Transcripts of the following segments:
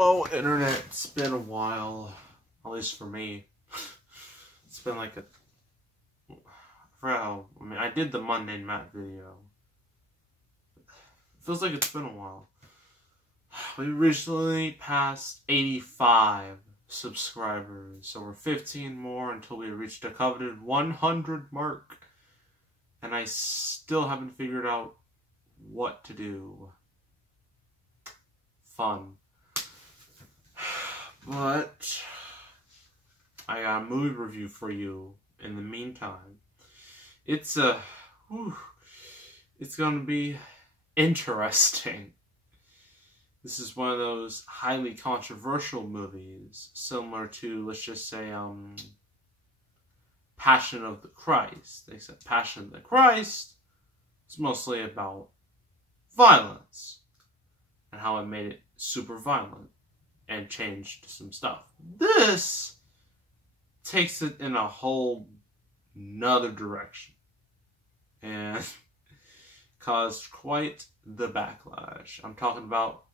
Hello, Internet. It's been a while, at least for me. It's been like I did the Monday Matt video. It feels like it's been a while. We recently passed 85 subscribers, so we're 15 more until we reach the coveted 100 mark. And I still haven't figured out what to do. Fun. But I got a movie review for you in the meantime. It's gonna be interesting. This is one of those highly controversial movies, similar to, let's just say, Passion of the Christ. They said Passion of the Christ is mostly about violence and how it made it super violent and changed some stuff. This takes it in a whole nother direction and caused quite the backlash. I'm talking about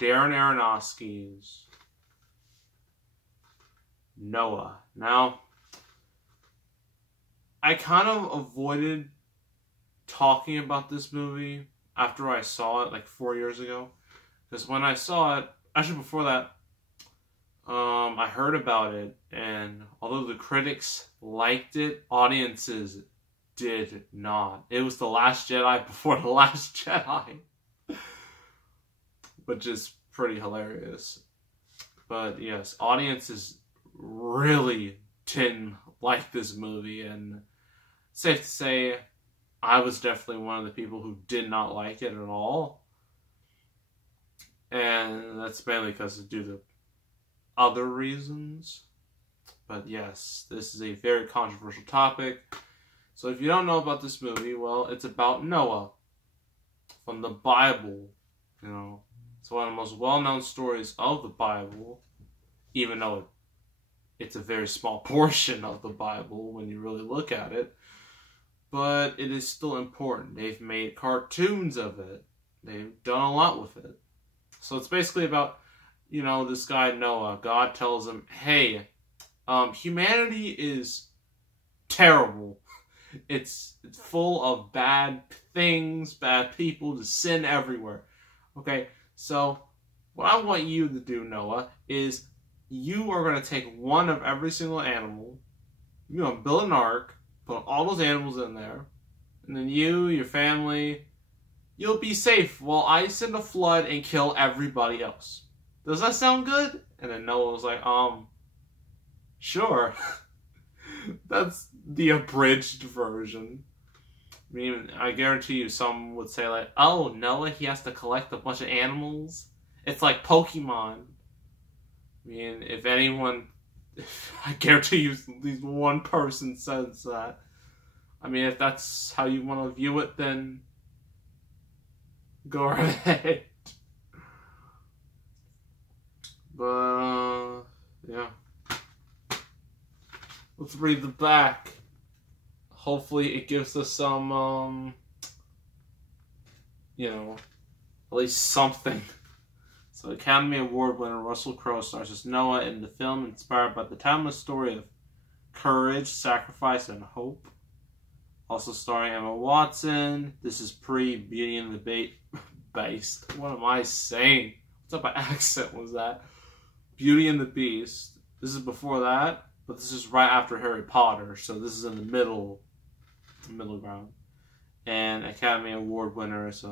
Darren Aronofsky's Noah. Now, I kind of avoided talking about this movie after I saw it like 4 years ago. Because when I saw it, actually before that, I heard about it, and although the critics liked it, audiences did not. It was The Last Jedi before The Last Jedi. Which is pretty hilarious. But yes, audiences really didn't like this movie, and safe to say, I was definitely one of the people who did not like it at all. And that's mainly because of due to other reasons. But yes, this is a very controversial topic. So if you don't know about this movie, well, it's about Noah from the Bible. You know, it's one of the most well-known stories of the Bible, even though it's a very small portion of the Bible when you really look at it. But it is still important. They've made cartoons of it. They've done a lot with it. So it's basically about, you know, this guy Noah. God tells him, hey, humanity is terrible. It's full of bad things, bad people, just sin everywhere. Okay, so what I want you to do, Noah, is you are going to take one of every single animal. You're going to build an ark, put all those animals in there, and then you, your family, you'll be safe while I send a flood and kill everybody else. Does that sound good? And then Noah was like, sure. That's the abridged version. I mean, I guarantee you some would say like, oh, Noah, he has to collect a bunch of animals. It's like Pokemon. I mean, if anyone, I guarantee you at least one person says that. I mean, if that's how you want to view it, then go ahead. But, yeah. Let's read the back. Hopefully it gives us some, you know, at least something. So, Academy Award winner Russell Crowe stars as Noah in the film inspired by the timeless story of courage, sacrifice, and hope. Also starring Emma Watson. This is pre-Beauty and the Beast. What am I saying? What type of accent was that? Beauty and the Beast. This is before that, but this is right after Harry Potter, so this is in the middle ground. And Academy Award winners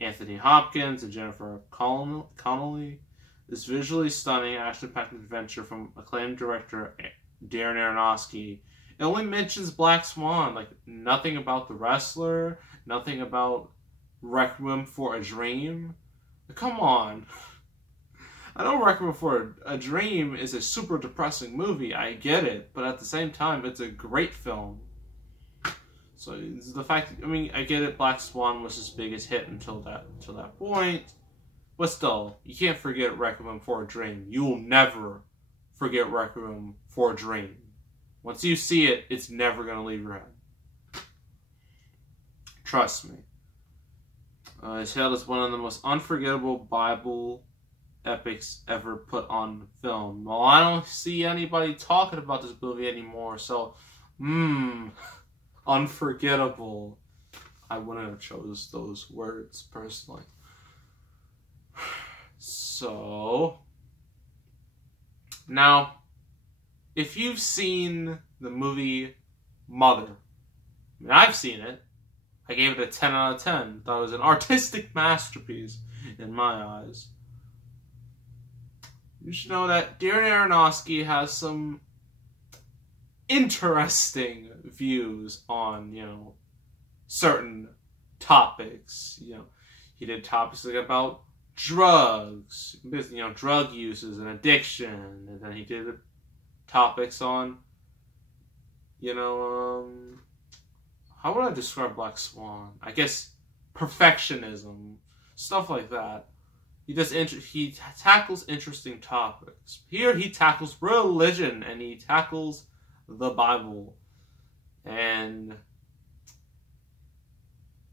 Anthony Hopkins and Jennifer Connelly. This visually stunning, action-packed adventure from acclaimed director Darren Aronofsky. It only mentions Black Swan, like nothing about the wrestler, nothing about Requiem for a Dream. Come on. I know Requiem for a Dream is a super depressing movie, I get it, but at the same time, it's a great film. So the fact, I mean, I get it, Black Swan was his biggest hit until that point, but still, you can't forget Requiem for a Dream. You will never forget Requiem for a Dream. Once you see it, it's never going to leave your head. Trust me. It's hailed as one of the most unforgettable Bible epics ever put on film. Well, I don't see anybody talking about this movie anymore, so, unforgettable. I wouldn't have chose those words, personally. So, now, if you've seen the movie Mother, I mean, I've seen it. I gave it a 10 out of 10. Thought it was an artistic masterpiece in my eyes. You should know that Darren Aronofsky has some interesting views on, certain topics. He did topics like about drugs, drug uses and addiction, and then he did topics on, how would I describe Black Swan? I guess perfectionism, stuff like that. He tackles interesting topics. Here he tackles religion, and he tackles the Bible. And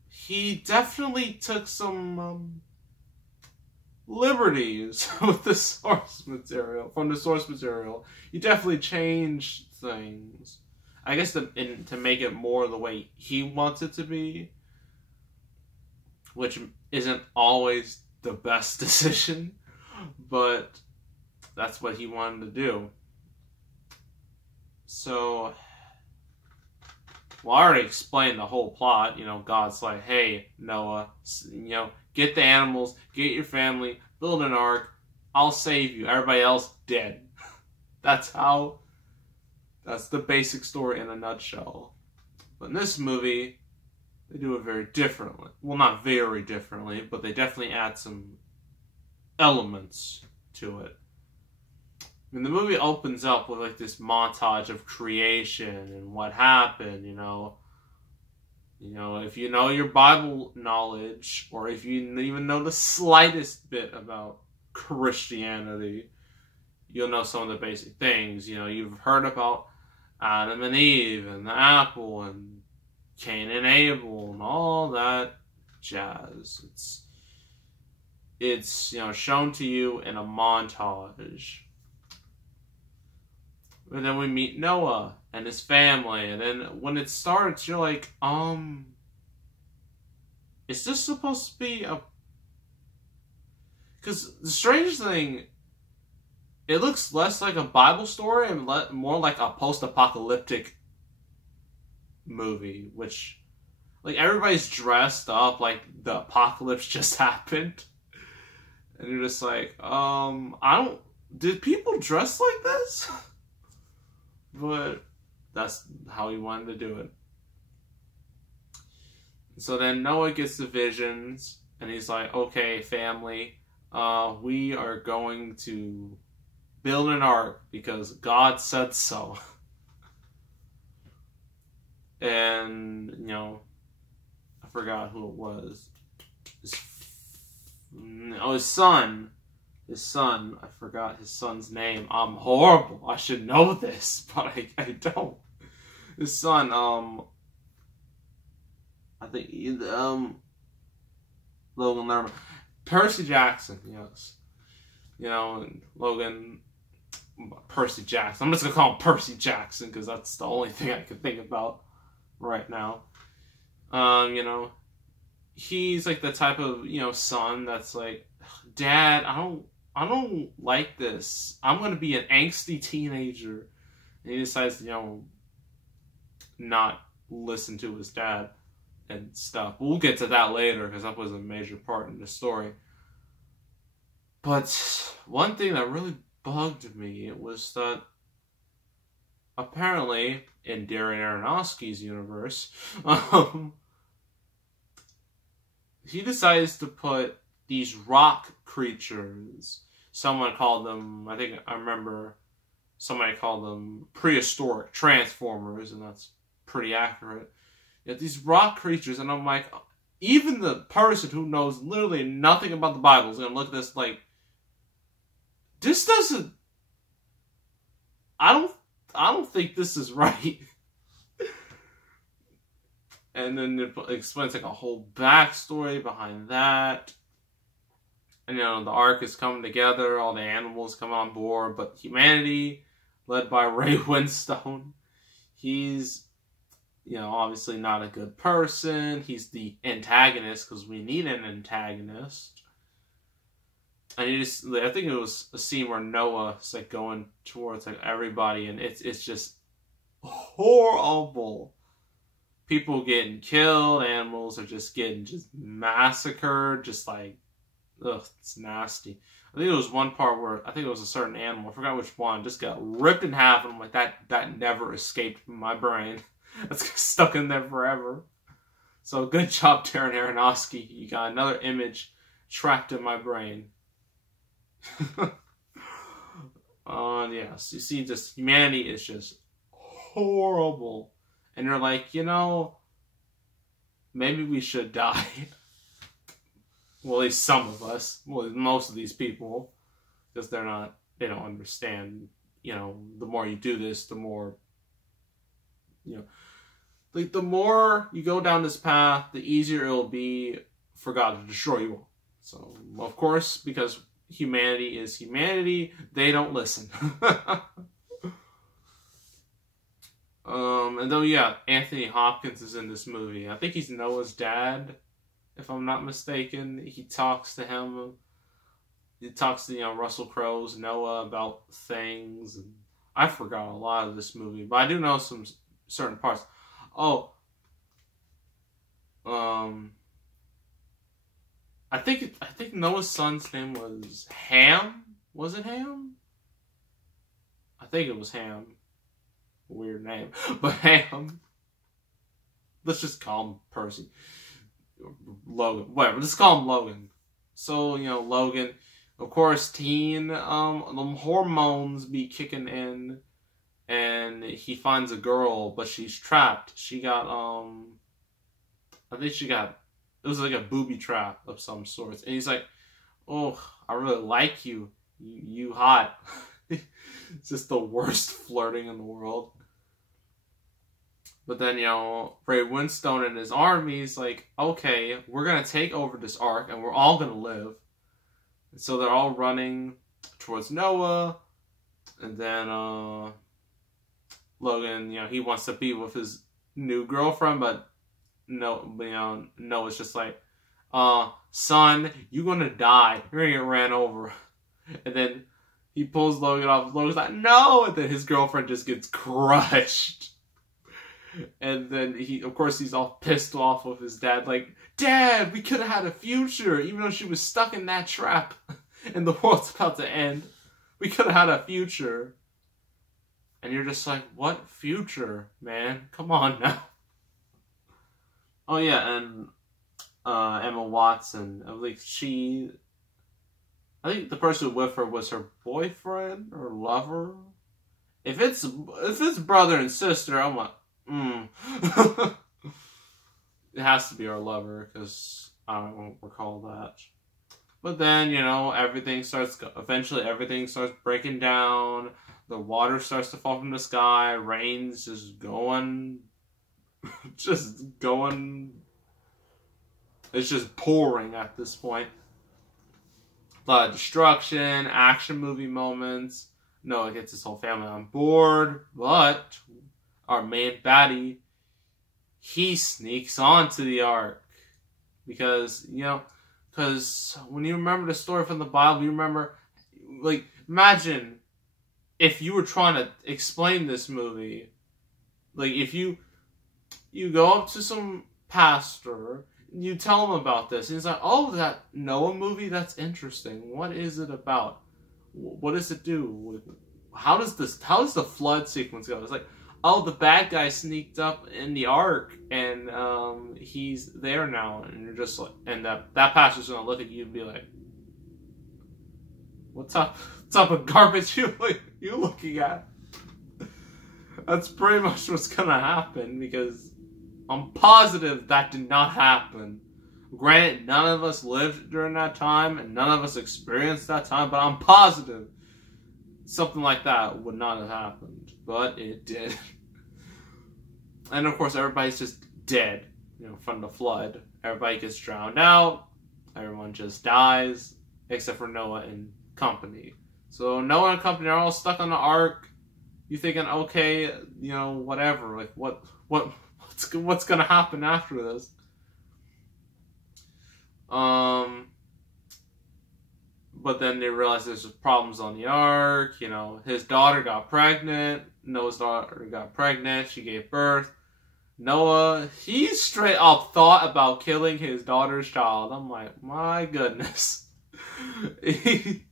he definitely took some liberties with the source material. From the source material, he definitely changed things. I guess to make it more the way he wants it to be, which isn't always the best decision, but that's what he wanted to do. So, well, I already explained the whole plot. God's like, hey, Noah, get the animals, get your family, build an ark, I'll save you. Everybody else, dead. That's the basic story in a nutshell. But in this movie, they do it very differently. Well, not very differently, but they definitely add some elements to it. I mean, the movie opens up with like this montage of creation and what happened, if you know your Bible knowledge, or if you even know the slightest bit about Christianity, you'll know some of the basic things. You've heard about Adam and Eve and the apple and Cain and Abel and all that jazz. It's shown to you in a montage. And then we meet Noah and his family, and then when it starts, you're like, is this supposed to be a... Because the strange thing, it looks less like a Bible story and more like a post-apocalyptic movie, which, like, everybody's dressed up like the apocalypse just happened. And you're just like, did people dress like this? But that's how he wanted to do it. So then Noah gets the visions, and he's like, okay, family, we are going to build an ark because God said so. And, I forgot who it was. His son. His son. I forgot his son's name. I'm horrible. I should know this, but I don't. His son, I think, Logan Lerman. Percy Jackson, yes. Logan... Percy Jackson. I'm just gonna call him Percy Jackson because that's the only thing I can think about right now. He's like the type of son that's like, Dad, I don't like this. I'm gonna be an angsty teenager, and he decides to not listen to his dad and stuff. We'll get to that later because that was a major part in the story. But one thing that really bugged me was that apparently in Darren Aronofsky's universe, he decides to put these rock creatures. Someone called them, I remember somebody called them prehistoric transformers, and that's pretty accurate. Yet these rock creatures, and I'm like, even the person who knows literally nothing about the Bible is gonna look at this like, this doesn't... I don't think this is right. And then it explains like a whole backstory behind that. And, the Ark is coming together, all the animals come on board, but humanity, led by Ray Winstone, he's, obviously not a good person. He's the antagonist, because we need an antagonist. And I think it was a scene where Noah's, going towards, everybody, and it's just horrible. People getting killed, animals are just getting massacred, ugh, it's nasty. I think it was one part where, I think it was a certain animal, I forgot which one, just got ripped in half, and I'm like, that never escaped from my brain. That's stuck in there forever. So good job, Darren Aronofsky. You got another image trapped in my brain. Yes, you see, just humanity is just horrible. And you're like, maybe we should die. Well, at least some of us. Well, most of these people. Because they don't understand, the more you do this, the more, the more you go down this path, the easier it'll be for God to destroy you all. So, of course, because humanity is humanity, they don't listen. And though, Anthony Hopkins is in this movie. I think he's Noah's dad, if I'm not mistaken. He talks to him. He talks to, Russell Crowe's Noah about things. And I forgot a lot of this movie, but I do know some certain parts. Oh. I think Noah's son's name was Ham. Was it Ham? I think it was Ham. Weird name. But Ham. Let's just call him Percy. Logan. Whatever. Let's call him Logan. So, Logan, of course, teen, the hormones be kicking in, and he finds a girl, but she's trapped. She got, I think it was like a booby trap of some sort. And he's like, oh, I really like you. You hot. It's just the worst flirting in the world. But then, Ray Winstone and his army is like, okay, we're going to take over this ark and we're all going to live. And so they're all running towards Noah. And then Logan, he wants to be with his new girlfriend, but Noah's just like, son, you're going to die. You're going to get ran over. And then he pulls Logan off. Logan's like, no! And then his girlfriend just gets crushed. And then he's all pissed off with his dad. Like, Dad, we could have had a future. Even though she was stuck in that trap. And the world's about to end. We could have had a future. And you're just like, what future, man? Come on now. Oh, yeah, and Emma Watson. I think the person with her was her boyfriend or lover. If it's brother and sister, I'm like, It has to be our lover, because I don't recall that. But then, eventually everything starts breaking down. The water starts to fall from the sky. Rain's just going. It's just pouring at this point. A lot of destruction, action movie moments. Noah gets his whole family on board, but our main baddie, he sneaks onto the ark. Because when you remember the story from the Bible, you remember, imagine if you were trying to explain this movie. If you go up to some pastor, you tell him about this, and he's like, oh, that Noah movie, that's interesting. What is it about? What does it do with, how does the flood sequence go? It's like, oh, the bad guy sneaked up in the ark, and he's there now, and you're just like, and that pastor's gonna look at you and be like, what's up with garbage you looking at? That's pretty much what's gonna happen, because I'm positive that did not happen. Granted, none of us lived during that time, and none of us experienced that time, but I'm positive something like that would not have happened. But it did. And of course, everybody's just dead, from the flood. Everybody gets drowned out. Everyone just dies. except for Noah and company. So Noah and company are all stuck on the ark. You thinking, okay, whatever. Like, what's gonna happen after this? But then they realize there's problems on the ark. His daughter got pregnant. Noah's daughter got pregnant. She gave birth. Noah, he straight up thought about killing his daughter's child. I'm like, my goodness. He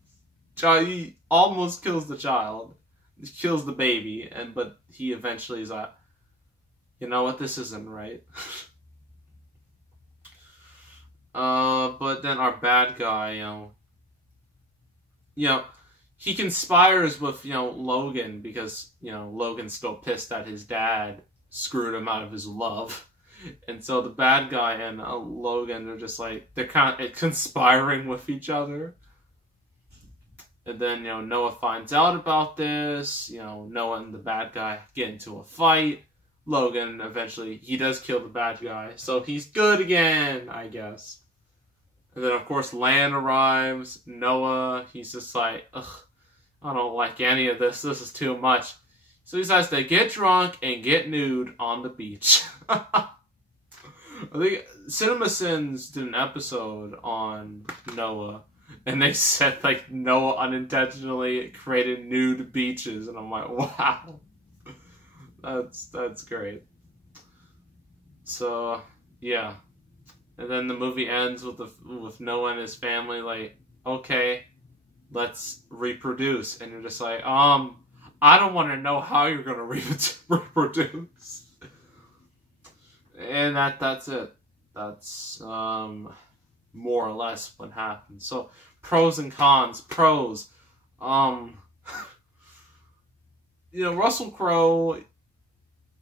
almost kills the child. He kills the baby. But he eventually is like, you know what, this isn't right. But then our bad guy, he conspires with, Logan because, Logan's still pissed that his dad screwed him out of his love. And so the bad guy and Logan are just like, they're kind of conspiring with each other. And then, Noah finds out about this. Noah and the bad guy get into a fight. Logan, eventually, he does kill the bad guy. So he's good again, I guess. And then, of course, Lan arrives. Noah, he's just like, ugh, I don't like any of this. This is too much. So he decides to get drunk and get nude on the beach. I think CinemaSins did an episode on Noah. And they said, like, Noah unintentionally created nude beaches. And I'm like, wow. That's great. So, yeah. And then the movie ends with Noah and his family like, okay, let's reproduce. And you're just like, I don't want to know how you're going to reproduce. And that's it. That's more or less what happened. So, pros and cons. Pros. Russell Crowe,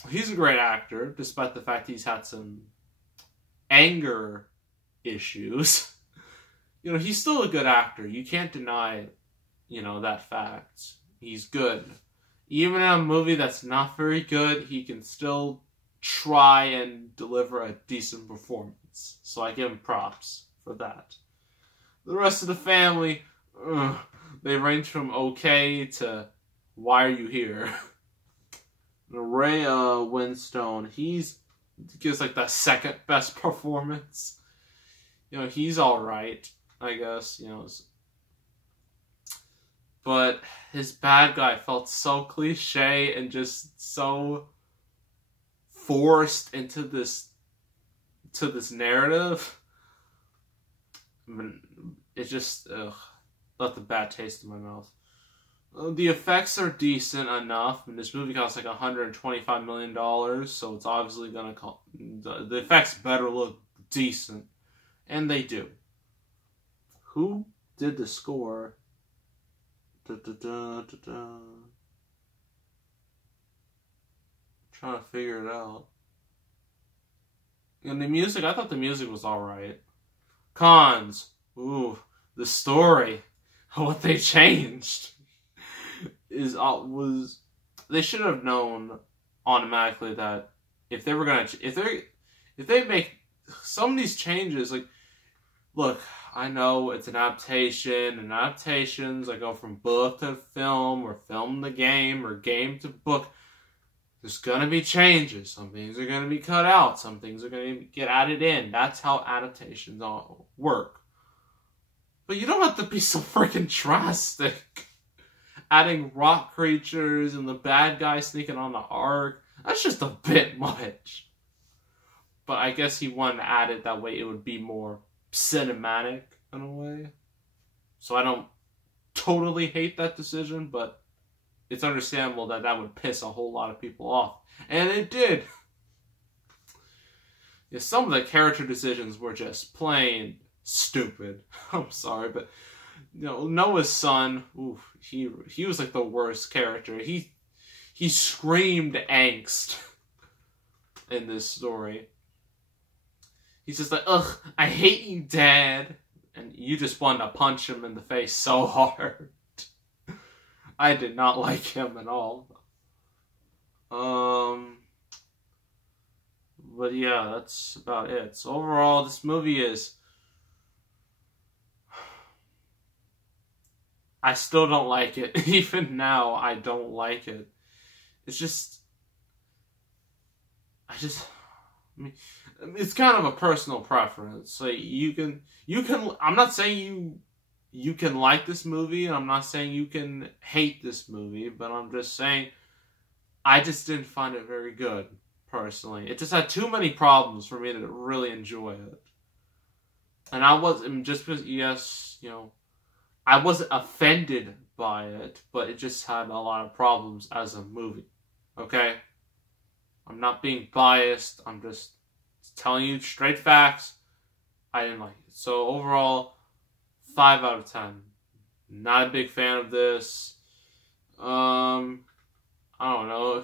he's a great actor, despite the fact he's had some anger issues. He's still a good actor. You can't deny, that fact. He's good. Even in a movie that's not very good, he can still try and deliver a decent performance. So I give him props for that. The rest of the family, they range from okay to why are you here? Ray Winstone, he gives like the second best performance. He's alright, I guess, But his bad guy felt so cliche and just so forced into this narrative. I mean, it just left a bad taste in my mouth. The effects are decent enough. I mean, this movie costs like $125 million, so it's obviously gonna the effects better look decent, and they do. Who did the score? Trying to figure it out. And the music, I thought the music was alright. Cons. Ooh, the story. What they changed was they should have known automatically that if they make some of these changes, like, look, I know it's an adaptation, and adaptations, I go from book to film, or film to game, or game to book. There's gonna be changes. Some things are gonna be cut out. Some things are gonna get added in. That's how adaptations all work. But you don't have to be so freaking drastic. Adding rock creatures and the bad guy sneaking on the ark. That's just a bit much. But I guess he wanted to add it that way it would be more cinematic in a way. So I don't totally hate that decision, but it's understandable that would piss a whole lot of people off. And it did. Yeah, some of the character decisions were just plain stupid. I'm sorry, but Noah's son, oof, he was like the worst character. He screamed angst in this story. He's just like, ugh, I hate you, Dad. And you just wanted to punch him in the face so hard. I did not like him at all. But yeah, that's about it. So overall, this movie is I still don't like it. Even now, I don't like it. It's just... I mean, it's kind of a personal preference. Like, you can... I'm not saying you can like this movie, and I'm not saying you can hate this movie, but I'm just saying I just didn't find it very good, personally. It just had too many problems for me to really enjoy it. And I wasn't, just because, yes, you know, I wasn't offended by it, but it just had a lot of problems as a movie. Okay? I'm not being biased. I'm just telling you straight facts. I didn't like it. So overall, 5 out of 10. Not a big fan of this. I don't know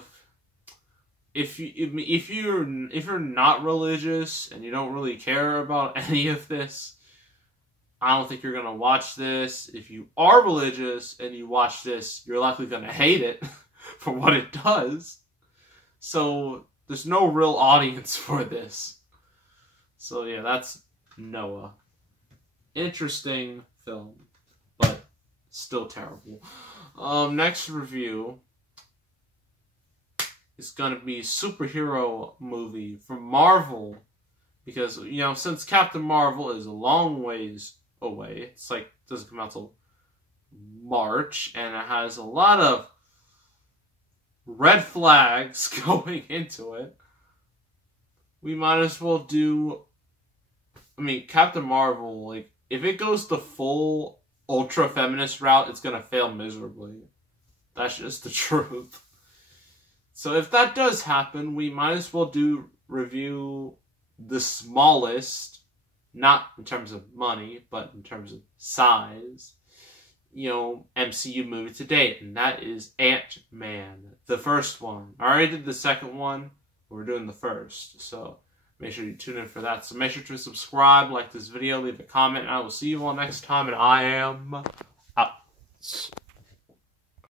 if you're not religious and you don't really care about any of this, I don't think you're gonna watch this. If you are religious and you watch this, you're likely gonna hate it for what it does. So there's no real audience for this. So yeah, that's Noah. Interesting film, but still terrible. Next review is gonna be a superhero movie from Marvel, because, you know, since Captain Marvel is a long ways away, it's like, it doesn't come out till March, and it has a lot of red flags going into it. We might as well do, I mean, Captain Marvel, like, if it goes the full ultra feminist route, it's gonna fail miserably. That's just the truth. So if that does happen, we might as well review the smallest, not in terms of money, but in terms of size, you know, MCU movie to date, and that is Ant-Man, the first one. I already did the second one, we're doing the first, so make sure you tune in for that. So make sure to subscribe, like this video, leave a comment, and I will see you all next time, and I am out.